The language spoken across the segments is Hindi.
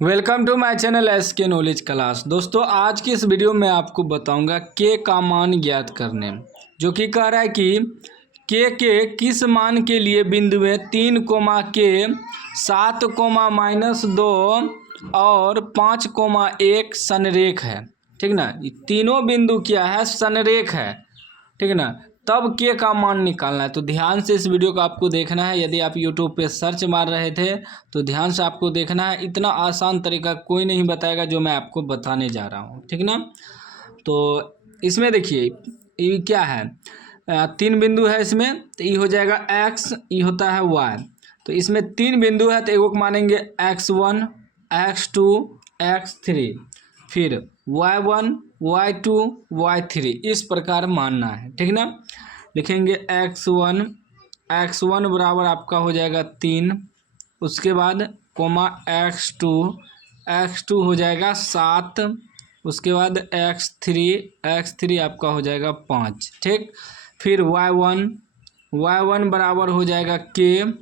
Welcome to my channel SK knowledge class. दोस्तों आज की इस वीडियो में आपको बताऊंगा के का मान ज्ञात करने, जो कि कह रहा है कि के किस मान के लिए बिंदुएं 3 के 7 -2 और 5 1 संरेख है। ठीक ना, ये तीनों बिंदु क्या है, संरेख है। ठीक ना, तब के का मान निकालना है। तो ध्यान से इस वीडियो को आपको देखना है। यदि आप यूट्यूब पे सर्च मार रहे थे तो ध्यान से आपको देखना है। इतना आसान तरीका कोई नहीं बताएगा जो मैं आपको बताने जा रहा हूँ। ठीक ना, तो इसमें देखिए ये क्या है, 3 बिंदु है इसमें। तो ये हो जाएगा x, ये होता है y। तो इसमें 3 बिंदु है तो एगो को मानेंगे x1 x2 x3, फिर y1 y2 y3, इस प्रकार मानना है। ठीक ना, लिखेंगे x1 बराबर आपका हो जाएगा 3, उसके बाद कोमा x2 हो जाएगा 7, उसके बाद x3 आपका हो जाएगा 5। ठीक, फिर y1 बराबर हो जाएगा k,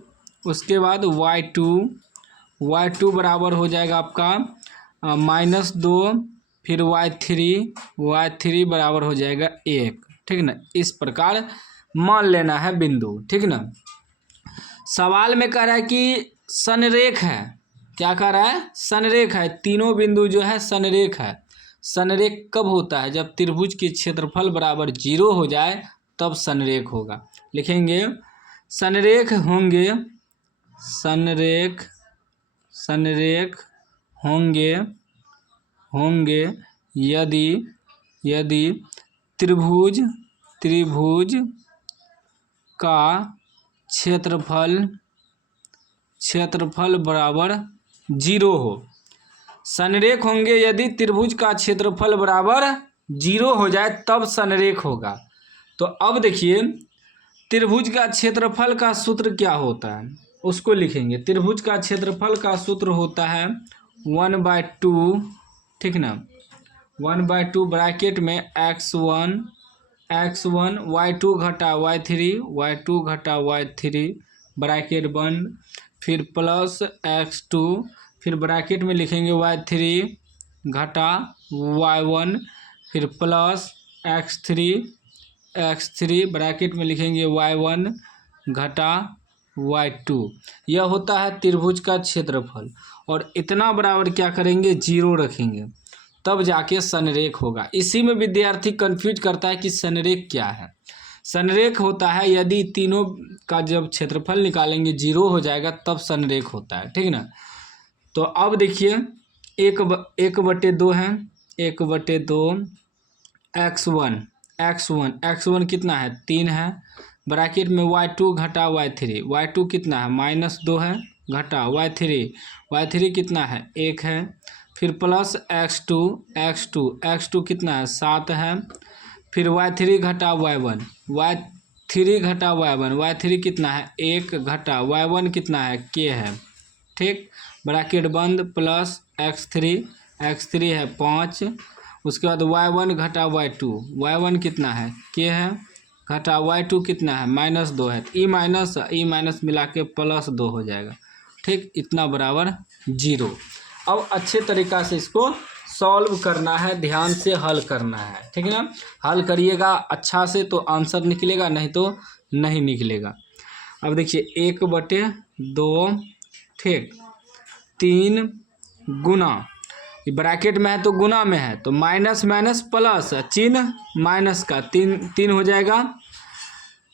उसके बाद y2 बराबर हो जाएगा आपका -2, फिर y3 बराबर हो जाएगा 1। ठीक ना, इस प्रकार मान लेना है बिंदु। ठीक ना, सवाल में कह रहा है कि संरेख है। क्या कह रहा है, संरेख है। तीनों बिंदु जो है संरेख है। संरेख कब होता है, जब त्रिभुज के क्षेत्रफल बराबर 0 हो जाए तब संरेख होगा। लिखेंगे संरेख होंगे यदि त्रिभुज का क्षेत्रफल बराबर 0 हो। संरेख होंगे यदि त्रिभुज का क्षेत्रफल बराबर 0 हो जाए तब संरेख होगा। तो अब देखिए त्रिभुज का क्षेत्रफल का सूत्र क्या होता है, उसको लिखेंगे। त्रिभुज का क्षेत्रफल का सूत्र होता है 1/2। ठीक ना, 1/2 ब्रैकेट में x1 y2 घटा y3 ब्रैकेट बंद, फिर प्लस x2, फिर ब्रैकेट में लिखेंगे y3 घटा y1, फिर प्लस x3 ब्रैकेट में लिखेंगे y1 घटा y2। यह होता है त्रिभुज का क्षेत्रफल। और इतना बराबर क्या करेंगे, 0 रखेंगे, तब जाके संरेख होगा। इसी में विद्यार्थी कंफ्यूज करता है कि संरेख क्या है। संरेख होता है यदि तीनों का जब क्षेत्रफल निकालेंगे 0 हो जाएगा तब संरेख होता है। ठीक ना, तो अब देखिए 1/2 है, 1/2 x1 कितना है, 3 है, ब्रैकेट में y2 घटा y3 कितना है, -2 है, घटा y3 कितना है, 1 है, फिर प्लस x2 कितना है, 7 है, फिर y3 घटा y1 कितना है, 1 घटा y1 कितना है, k है। ठीक, ब्रैकेट बंद, प्लस x3 है 5, उसके बाद y1 घटा y1 कितना है, k है, घटा y2 कितना है, -2 है। ई माइनस मिला के +2 हो जाएगा। ठीक, इतना बराबर 0। अब अच्छे तरीक़ा से इसको सॉल्व करना है, ध्यान से हल करना है। ठीक है ना, हल करिएगा अच्छा से तो आंसर निकलेगा, नहीं तो नहीं निकलेगा। अब देखिए 1/2, ठीक, 3 गुना, ब्रैकेट में है तो गुना में है तो माइनस प्लस, चिन्ह माइनस का 3 हो जाएगा,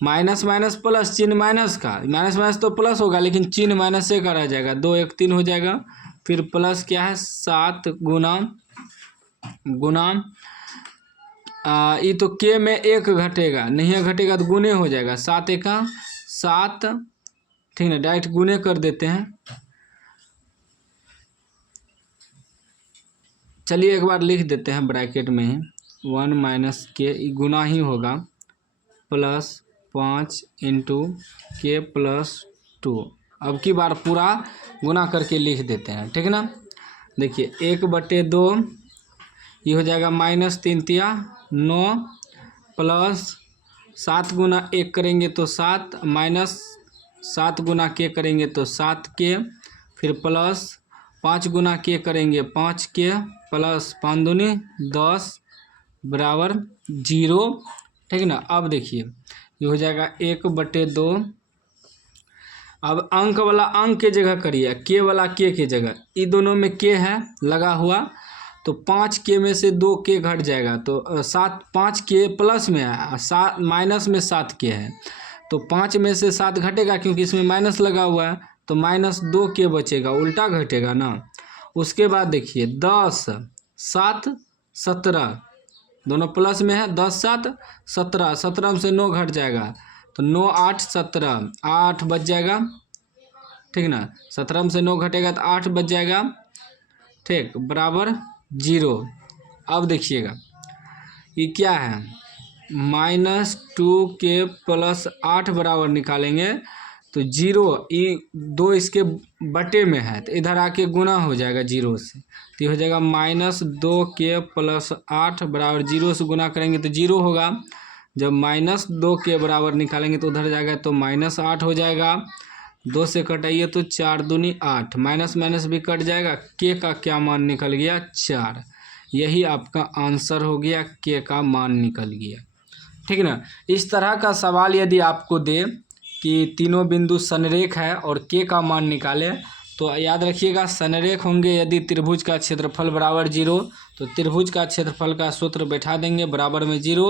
माइनस प्लस चिन्ह माइनस का, माइनस तो प्लस होगा लेकिन चिन्ह माइनस से का रह जाएगा, 2 1 3 हो जाएगा। फिर प्लस क्या है, 7 गुना ये तो के में 1 घटेगा, नहीं है घटेगा तो गुने हो जाएगा, 7 1 7। ठीक है, डायरेक्ट गुने कर देते हैं। चलिए एक बार लिख देते हैं ब्रैकेट में ही, 1 - के गुना ही होगा, प्लस 5 × k + 2। अब की बार पूरा गुना करके लिख देते हैं। ठीक है ना, देखिए 1/2 ये हो जाएगा -3 × 9, प्लस 7 गुना 1 करेंगे तो 7, -7 गुना k करेंगे तो 7k, फिर प्लस 5 गुना के करेंगे 5k प्लस 5 दूनी 10 बराबर 0। ठीक है ना। अब देखिए ये हो जाएगा 1/2। अब अंक वाला अंक के जगह करिए, के वाला के जगह, ये दोनों में के है लगा हुआ, तो 5k में से 2k घट जाएगा, तो 5k प्लस में है, माइनस में 7k है, तो 5 में से 7 घटेगा क्योंकि इसमें माइनस लगा हुआ है, तो -2k बचेगा, उल्टा घटेगा ना। उसके बाद देखिए 10 7 17, दोनों प्लस में है, 10 7 17, 17 में से 9 घट जाएगा, तो 9 8 17, 8 बच जाएगा। ठीक ना। 17 में से 9 घटेगा तो 8 बच जाएगा। ठीक, बराबर 0। अब देखिएगा ये क्या है, -2k प्लस 8 बराबर निकालेंगे तो 0, ये 2 इसके बटे में है, तो इधर आके गुना हो जाएगा 0 से, तो ये हो जाएगा -2k प्लस 8 बराबर 0 से गुना करेंगे तो 0 होगा। जब -2k बराबर निकालेंगे तो उधर जाएगा तो -8 हो जाएगा, 2 से कटाइए तो 4 दूनी 8, माइनस माइनस भी कट जाएगा, के का क्या मान निकल गया 4। यही आपका आंसर हो गया, के का मान निकल गया। ठीक ना। इस तरह का सवाल यदि आपको दे कि तीनों बिंदु संरेख है और के का मान निकाले, तो याद रखिएगा संरेख होंगे यदि त्रिभुज का क्षेत्रफल बराबर 0, तो त्रिभुज का क्षेत्रफल का सूत्र बैठा देंगे बराबर में 0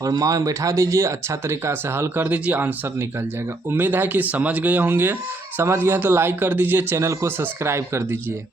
और मान बैठा दीजिए, अच्छा तरीका से हल कर दीजिए, आंसर निकल जाएगा। उम्मीद है कि समझ गए होंगे। समझ गए तो लाइक कर दीजिए, चैनल को सब्सक्राइब कर दीजिए।